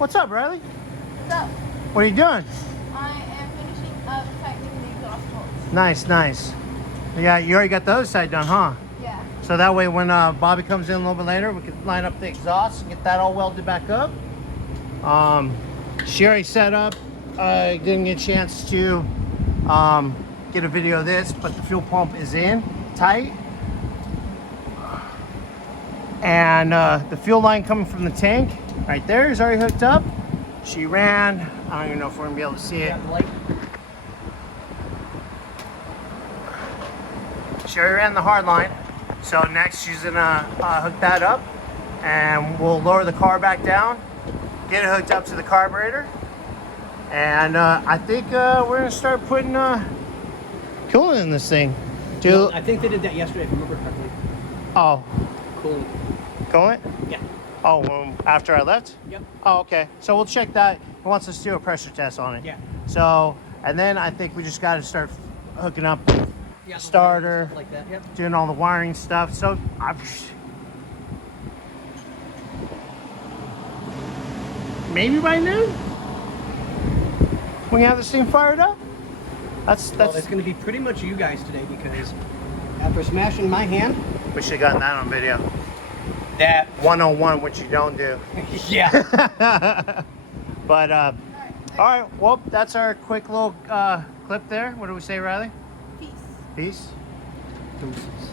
What's up, Riley? What's up? What are you doing? I am finishing up tightening the exhaust bolts. Nice, nice. Yeah, you already got the other side done, huh? Yeah. So that way when Bobby comes in a little bit later, we can line up the exhaust and get that all welded back up. She already set up. Didn't get a chance to get a video of this, but the fuel pump is in tight. And the fuel line coming from the tank right there is already hooked up. She ran, I don't even know if we're gonna be able to see it. She already ran the hard line. So next she's gonna hook that up and we'll lower the car back down, get it hooked up to the carburetor. And I think we're gonna start putting coolant in this thing. No, I think they did that yesterday, if I remember correctly. Oh. Coolant. Coolant? Yeah. Oh, after I left? Yep. Oh, okay. So we'll check that. He wants us to do a pressure test on it. Yeah. So, and then I think we just got to start hooking up Yeah, starter, stuff like that. Yep. doing all the wiring stuff. So, maybe by noon we can have this thing fired up. Well, it's going to be pretty much you guys today because after smashing my hand, we should have gotten that on video. that 101, which you don't do. yeah. But all right, well, that's our quick little clip there. What do we say, Riley? Peace. Peace. Deuces.